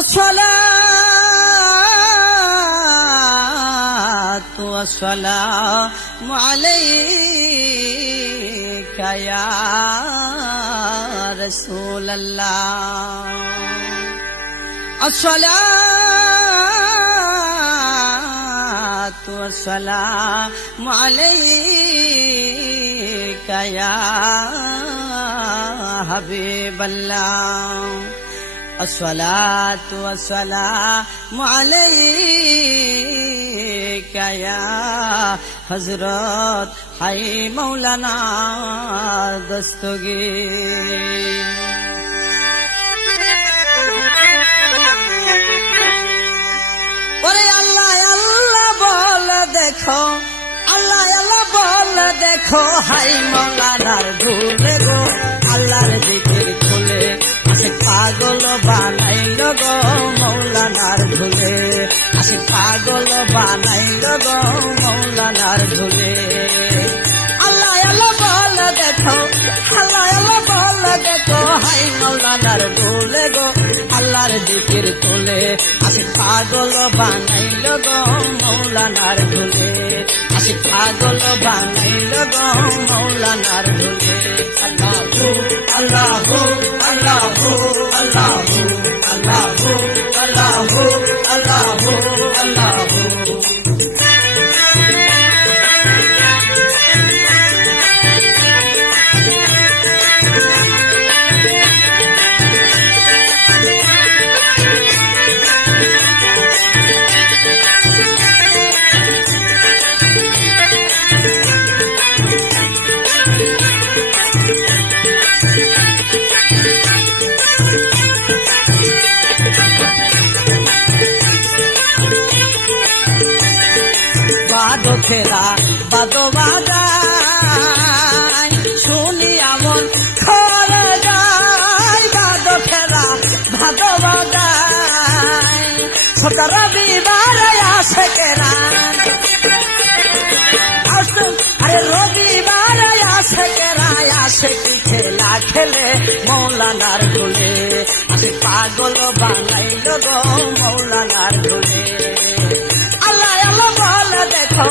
अस्सलातु वस्सलामु अलैका या रसूलल्लाह। अस्सलातु वस्सलामु अलैका या हबीबल्लाह। अस्सलातु वस्सलामु अलैका या हजरत हाय मौलाना दस्तगीर। अल्लाह अल्लाह बोल देखो, अल्लाह अल्लाह बोल देखो, हाय मौलानार धुले गो আল্লাহর জিকির খুলে আসে পাগল বানাইল গো মৌলানার ধুলে, আসে পাগল বানাইল গো মৌলানার ধুলে। আল্লাহ আল্লাহ বল দেখো, আল্লাহ আল্লাহ বল দেখো, হাই মৌলানার ধুলে গো আল্লাহর জিকির খুলে আসে পাগল বানাইল গো মৌলানার ধুলে, আসে পাগল বানাইল গো মৌলানার ধুলে। আল্লাহু আল্লাহু আল্লাহু আল্লাহু আল্লাহু আল্লাহু আল্লাহু আল্লাহু। বাদো খেলা বাদো বাজায় শুনি আমন খরে যায়, বাদো খেলা বাদো বাজায় ছোট রবিবার আসে কেনা, আরে রবিবার আসে কেনা, আসে কি খেলা খেলে মৌলানার ধুলে, আসে পাগল বানাইল গো মৌলানার ধুলে। আল্লাহ আল্লাহ বল দেখো,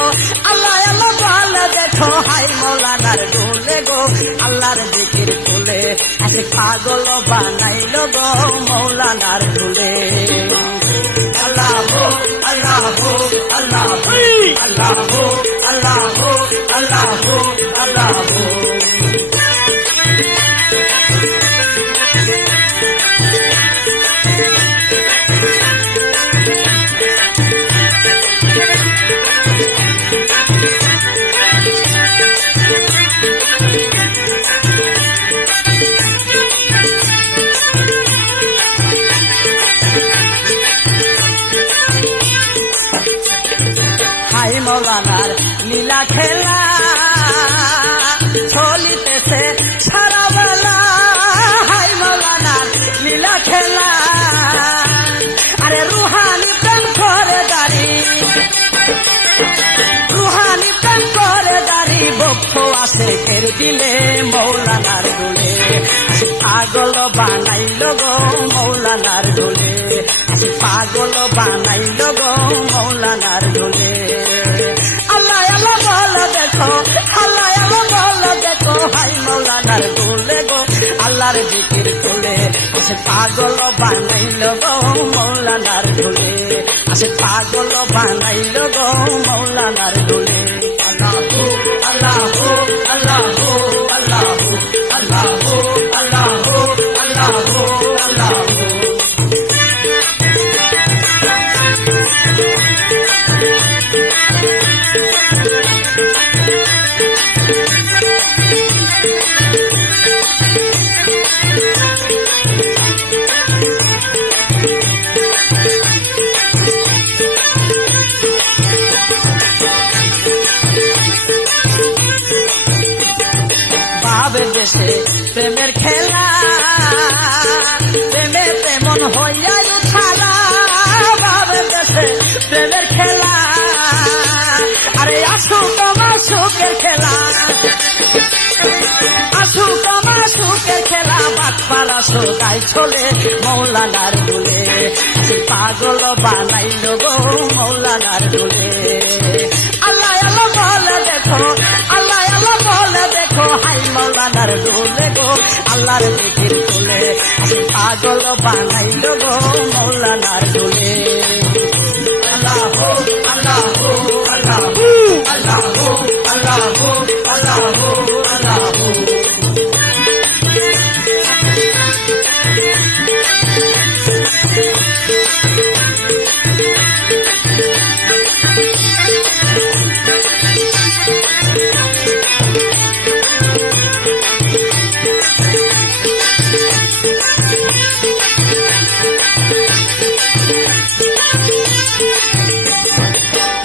আল্লাহ আল্লাহ বল দেখো, হাই মৌলানার ধুলে গো আল্লাহর জিকির খুলে আসে পাগল বানাইল গো মৌলানার ধুলে। আল্লাহু আল্লাহু আল্লাহু আল্লাহু আল্লাহু আল্লাহু আল্লাহু। হাই মৌলানার লীলা খেলা চলিতেছে সারা বেলা, হাই মৌলানার লীলা খেলা, আরে রুহানি প্রেম করে দাঁড়ি, রুহানি প্রেম করে দাঁড়ি, বক্ষ আছে কের দিলে মৌলানার দুলে, পাগল বানাইল গো মৌলানার দুলে, পাগল বানাইল গো মৌলানার দুলে। আল্লাহ আল্লাহ বল দেখো, আল্লাহ আল্লাহ বল দেখো, হাই মৌলানার দুলে গো আল্লাহর জিকির তুলে আসে পাগল বানাইল গো মৌলানার দুলে, আসে পাগল বানাইল গো মৌলানার দুলে। আল্লাহু আল্লাহু আল্লাহু আল্লাহু আল্লাহু আল্লাহু আল্লাহু আল্লাহু। দেশে প্রেমের খেলা, প্রেমে তেমন হইয়া উঠালা, বাবের দেশে প্রেমের খেলা, আরে আসুক আমার সুখের খেলা, আসুক আমার সুখের খেলা, বাটপাড়া সোদাই চলে মৌলানার দুলে পাগল বানাইল গো মৌলানার দুলে আল্লাহ আল্লাহ বলে দেখো আল্লাহ আল্লাহ বলে দেখো হাই মৌলানার দুলে গো আল্লাহর দিকের তুলে পাগল বানাইল গো মৌলানার দুলে আল্লাহ আল্লাহ আল্লাহ আল্লাহ আল্লাহ আল্লাহ আল্লাহ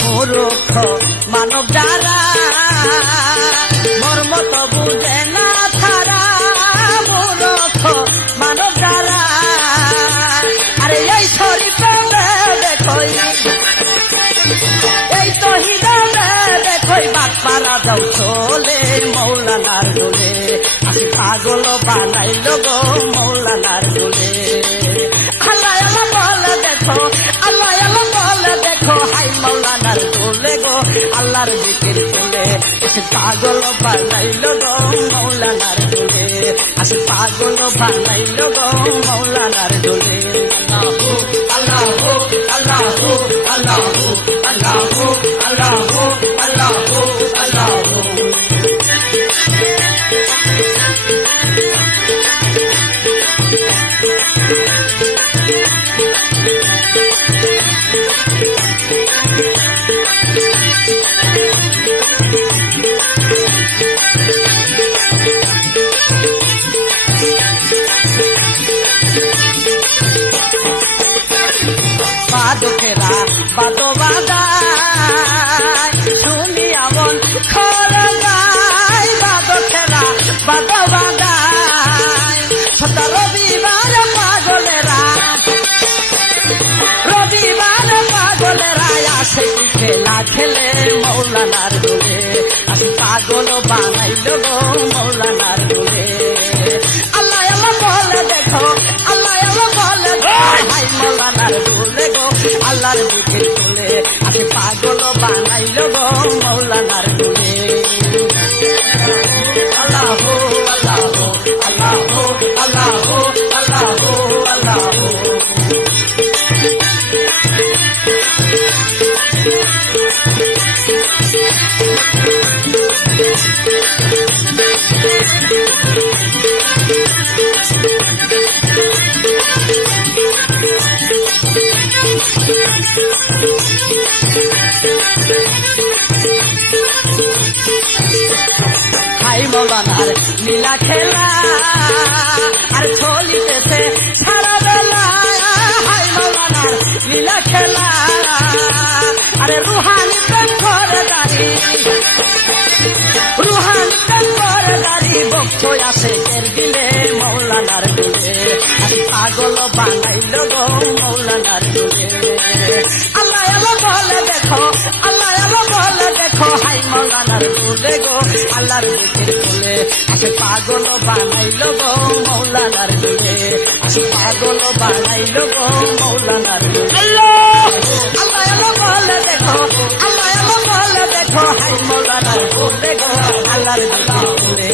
মূর্খ মানব যারা মর্ম তো বুঝে না তারা মূর্খ মানব যারা আরে এই শরীর দেখো এই তো হিদাবে দেখো বাটপাড়া যাও চলে মৌলানার দোলে আমি পাগল বানাইল গো মৌলানার দোলে আল্লাহ আল্লাহ বলে দেখো আল্লাহ আল্লাহ বলে দেখো হাই মৌলানার দোলে গো আল্লাহর দিকের তোলে পাগল বানাইল গো মৌলানার দোলে আসে পাগল বানাইল গো মৌলানার দোলে আল্লাহ আল্লাহ আল্লাহ আল্লাহ আল্লাহ আল্লাহ আল্লাহ বাদকেরা বাদো বাদায় শুনি আমন খর গায় বাদকেরা বাদো বাদায় রবিবার পাগলেরা আসে কি খেলা খেলে মৌলানার দোলে আমি পাগল বানাইল গো মৌলানার দোলে আল্লাহ আল্লাহ বলে দেখো আল্লাহ আল্লাহ বলে হাই মৌলানার দোলে গো আল্লাহর দিকে তোলে আমি পাগল বানাইল গো মৌলানার দোলে আল্লাহ আল্লাহ আল্লাহ আল্লাহ আল্লাহ আল্লাহ হাই মৌলানার লীলা খেলা আর চলিতেছে সারা বেলা হাই মৌলানার লীলা খেলা আরে রুহানি প্রেম করে দাঁড়ি রুহানি প্রেম করে দাঁড়ি বক্ত আছে এর দিলে মৌলানার দিলে আমি পাগল বানাইল গো মৌলানার দিলে আল্লাহ আল্লাহ বলে দেখো আল্লাহ আল্লাহ বলে দেখো হাই মৌলানার দিলে গো আল্লাহর দিকে তোলে আমি পাগল বানাইল গো মৌলানার দিলে আমি পাগল বানাইল গো মৌলানার দিলে আল্লাহ আল্লাহ বলে দেখো আল্লাহ আল্লাহ বলে দেখো হাই মৌলানার দিলে গো আল্লাহর দিকে তোলে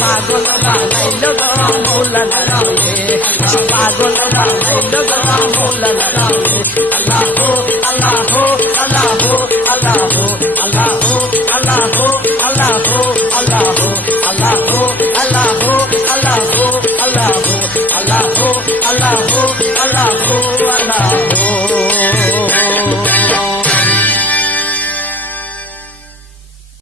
পাগল বানাইল গো মৌলানার দিলে পাগল বানাইল গো মৌলানার দিলে আল্লাহ আল্লাহ আল্লাহ আল্লাহ আল্লাহ আল্লাহ আল্লাহ আল্লাহ আল্লাহ আল্লাহ আল্লাহ আল্লাহ আল্লাহ আল্লাহ আল্লাহ আল্লাহ